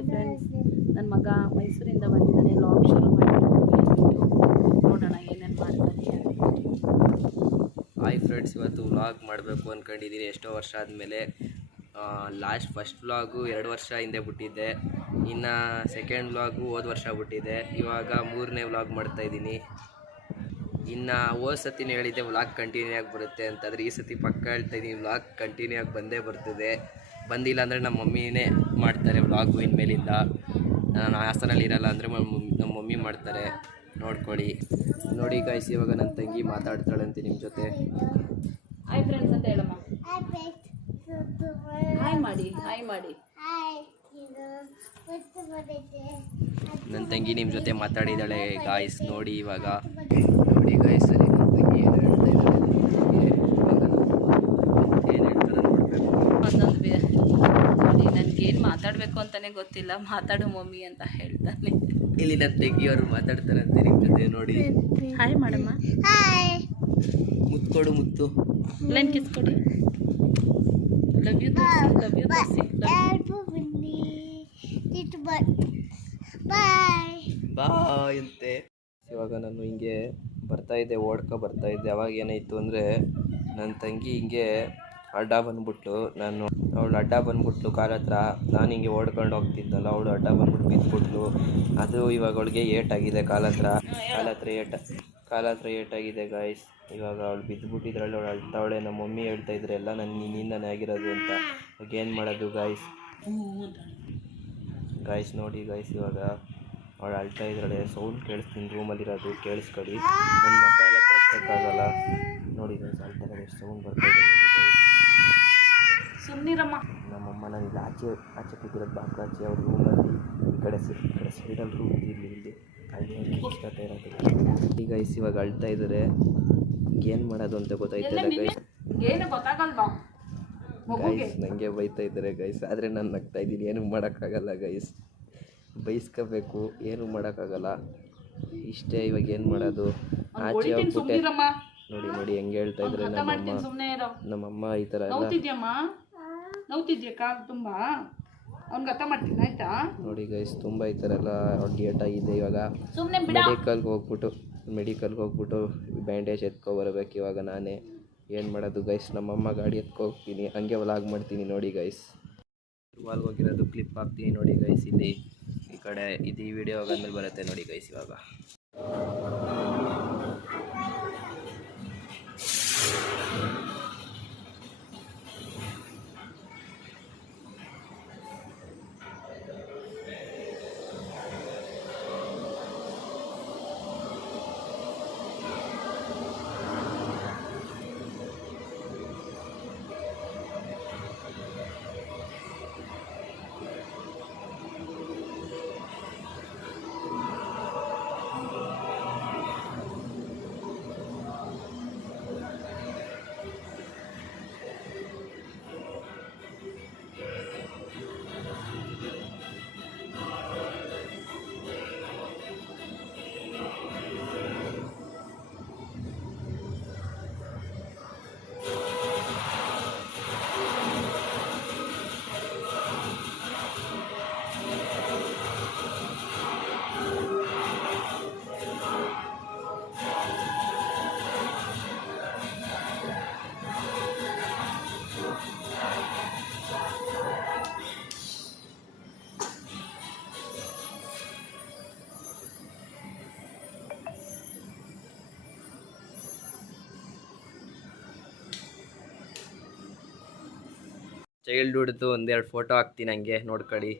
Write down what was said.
Hi friends, ನನ್ನ ಮಗ ಮೈಸೂರಿಂದ ಬಂದಿದ್ದಾನೆ. ಲಾಗ್ ಶುರು ಮಾಡಿಬಿಟ್ಟು ನೋಡೋಣ ಏನೇನು ಮಾಡ್ತಾನೆ. ಹಾಯ್ ಫ್ರೆಂಡ್ಸ್, ಇವತ್ತು ವ್ಲಾಗ್ ಮಾಡಬೇಕು ಅಂದ್ಕೊಂಡಿದ್ದೀನಿ. ಎಷ್ಟೋ ವರ್ಷ ಆದಮೇಲೆ. ಫಸ್ಟ್ ವ್ಲಾಗು 2 ವರ್ಷ ಹಿಂದೆ ಬಿಟ್ಟಿದ್ದೆ. ಇನ್ನು ಸೆಕೆಂಡ್ ವ್ಲಾಗು ಹೋದ ವರ್ಷ ಬಿಟ್ಟಿದ್ದೆ. ಇವಾಗ 3ನೇ ವ್ಲಾಗ್ ಮಾಡ್ತಾಯಿದ್ದೀನಿ. ಇನ್ನು ಹೋದ ಸತಿನ ಹೇಳಿದ್ದೆ ವ್ಲಾಗ್ ಕಂಟಿನ್ಯೂ ಆಗಿ ಬರುತ್ತೆ ಅಂತಂದರೆ, ಈ ಸತಿ ಪಕ್ಕ ಹೇಳ್ತಾಯಿದ್ದೀನಿ ವ್ಲಾಗ್ ಕಂಟಿನ್ಯೂ ಆಗಿ ಬಂದೇ ಬರ್ತದೆ. ಬಂದಿಲ್ಲ ಅಂದರೆ ನಮ್ಮ ಮಮ್ಮಿನೇ ಮಾಡ್ತಾರೆ ವ್ಲಾಗು ಇನ್ಮೇಲಿಂದ. ನಾನು ಹಾಸನಲ್ಲಿ ಇರಲ್ಲ ಅಂದರೆ ನಮ್ಮ ಮಮ್ಮಿ ಮಾಡ್ತಾರೆ, ನೋಡ್ಕೊಳ್ಳಿ. ನೋಡಿ ಗೈಸ್, ಇವಾಗ ನನ್ನ ತಂಗಿ ಮಾತಾಡ್ತಾಳಂತೆ ನಿಮ್ಮ ಜೊತೆ. ಹಾಯ್ ಫ್ರೆಂಡ್ಸ್ ಅಂತ ಹೇಳಮ್ಮ. ಹಾಯ್ ಮಾಡಿ, ಹಾಯ್ ಮಾಡಿ. ನನ್ನ ತಂಗಿ ನಿಮ್ಮ ಜೊತೆ ಮಾತಾಡಿದ್ದಾಳೆ ಗಾಯ್ಸ್. ನೋಡಿ ಇವಾಗ, ನೋಡಿ ಗಾಯ್ಸ್, ಅಲ್ಲಿ ನನ್ನ ತಂಗಿ ಏನು ಹೇಳ್ತಾ ಇದ್ದಾಳೆ ಏನು ಹೇಳ್ತಾರೆ ನೋಡಬೇಕು. ನೋಡಿ, ನನಗೇನು ಮಾತಾಡಬೇಕು ಅಂತಲೇ ಗೊತ್ತಿಲ್ಲ. ಮಾತಾಡು ಮಮ್ಮಿ ಅಂತ ಹೇಳ್ತಾನೆ. ಇಲ್ಲಿ ನನ್ನ ತಂಗಿಯವರು ಮಾತಾಡ್ತಾರಂತೆ ನಿಮ್ಮ ಜೊತೆ. ನೋಡಿ, ಹಾಯ್ ಮಾಡಮ್ಮ. ಮುತ್ಕೊಡು, ಮುತ್ತು ಲೈನ್ ಕಿಸ್ ಕೊಡಿ. ಲವ್ ಯು ತೋರಿಸಿ, ಲವ್ ಯು ತೋರಿಸಿ. ಬಾಯ್ ಅಂತೆ. ಇವಾಗ ನಾನು ಹಿಂಗೆ ಬರ್ತಾಯಿದ್ದೆ, ಬರ್ತಾಯಿದ್ದೆ. ಅವಾಗ ಏನಾಯಿತು ಅಂದರೆ, ನನ್ನ ತಂಗಿ ಹಿಂಗೆ ಅಡ್ಡ ಬಂದ್ಬಿಟ್ಲು. ಅವಳು ಅಡ್ಡ ಬಂದ್ಬಿಟ್ಲು ಕಾಲ ಹತ್ರ. ನಾನು ಹಿಂಗೆ ಓಡ್ಕೊಂಡು ಹೋಗ್ತಿದ್ದಲ್ಲ, ಅವಳು ಅಡ್ಡ ಬಂದ್ಬಿಟ್ಟು ಬಿದ್ದುಬಿಟ್ಲು. ಅದು ಇವಾಗ ಅವಳಿಗೆ ಏಟಾಗಿದೆ ಕಾಲ ಹತ್ರ ಏಟಾಗಿದೆ ಗಾಯ್ಸ್. ಇವಾಗ ಅವಳು ಬಿದ್ದುಬಿಟ್ಟಿದ್ರಲ್ಲಿ ಅವಳು ಅಳ್ತಾವಳೆ. ನಮ್ಮ ಮಮ್ಮಿ ಹೇಳ್ತಾ ಇದ್ರೆ ಎಲ್ಲ ನಿನ್ನಿಂದನೇ ಆಗಿರೋದು ಅಂತ. ಇವಾಗ ಏನು ಮಾಡೋದು ಗಾಯ್ಸ್ ನೋಡಿ ಗಾಯ್ಸ್, ಇವಾಗ ಅವಳು ಅಳ್ತಾ ಇದ್ದಾಳೆ. ಸೌಂಡ್ ಕೇಳಿಸ್ತೀನಿ, ರೂಮಲ್ಲಿರೋದು ಕೇಳಿಸ್ಕೊಳ್ಳಿ. ನನ್ನ ಮಕ್ಕ ಎಲ್ಲ ತೋರಿಸೋಕ್ಕಾಗಲ್ಲ. ನೋಡಿ ಗಾಯ್ಸ್, ಅಳ್ತಾ ಇದ್ದಾಳೆ, ಎಷ್ಟು ಸೌಂಡ್ ಬರ್ತಾಯಿದೆ ನೋಡಿ ಗಾಯ್ಸ್. ಸುಮ್ಮನಿರಮ್ಮ. ನಮ್ಮಮ್ಮ ನನಗೆ ಆಚೆ ಕೂತಿರೋದು ಬಾಕ್ಲಾಚೆ. ಅವ್ರ ರೂಮಲ್ಲಿ ಈ ಕಡೆ ಸೈಡಲ್ಲಿ ರೂಮ್ ಇಲ್ಲಿ ಅಲ್ಲಿ ಇಷ್ಟತೆ ಇರೋದು. ಈಗ ಗೈಸ್ ಇವಾಗ ಅಳ್ತಾ ಇದ್ದಾರೆ. ಏನು ಮಾಡೋದು ಅಂತ ಗೊತ್ತಾಯ್ತಲ್ಲ ಗೈಸ್. ಗೈಸ್ ನನಗೆ ಬೈತಾ ಇದ್ದಾರೆ ಗೈಸ್, ಆದರೆ ನಾನು ನಗ್ತಾ ಇದ್ದೀನಿ. ಏನೂ ಮಾಡೋಕ್ಕಾಗಲ್ಲ ಗೈಸ್, ಬೈಸ್ಕೋಬೇಕು, ಏನೂ ಮಾಡೋಕ್ಕಾಗಲ್ಲ. ಇಷ್ಟೇ. ಇವಾಗ ಏನು ಮಾಡೋದು? ಆಚೆ ಹೋಗ್ಬಿಟ್ಟೆ. ನೋಡಿ ಹೆಂಗೆ ಹೇಳ್ತಾ ಇದ್ದಾರೆ ನಮ್ಮಮ್ಮ ಈ ಥರ ಎಲ್ಲ. ನೋಡಿ ಗೈಸ್, ತುಂಬ ಈ ಥರ ಎಲ್ಲ ಏಟಾಗಿದೆ. ಇವಾಗ ಮೆಡಿಕಲ್ಗೆ ಹೋಗ್ಬಿಟ್ಟು ಬ್ಯಾಂಡೇಜ್ ಎತ್ಕೊ ಬರಬೇಕು ಇವಾಗ ನಾನೇ. ಏನು ಮಾಡೋದು ಗೈಸ್? ನಮ್ಮಮ್ಮ ಗಾಡಿ ಎತ್ಕೊ ಹೋಗ್ತೀನಿ, ಹಂಗೆ ವ್ಲಾಗ್ ಮಾಡ್ತೀನಿ. ನೋಡಿ ಗೈಸ್, ವಾಲ್ಗೆ ಹೋಗಿರೋದು ಕ್ಲಿಪ್ ಹಾಕ್ತೀನಿ ನೋಡಿ ಗೈಸ್. ಇಲ್ಲಿ ಈ ಕಡೆ ಇದು ಈ ವಿಡಿಯೋ ಆಗಾದ್ಮೇಲೆ ಬರುತ್ತೆ ನೋಡಿ ಗೈಸ್. ಇವಾಗ ಚೈಲ್ಡ್ಹುಡ್ದು ಒಂದೆರಡು ಫೋಟೋ ಹಾಕ್ತೀನಿ ಹಂಗೆ ನೋಡ್ಕೊಳ್ಳಿ.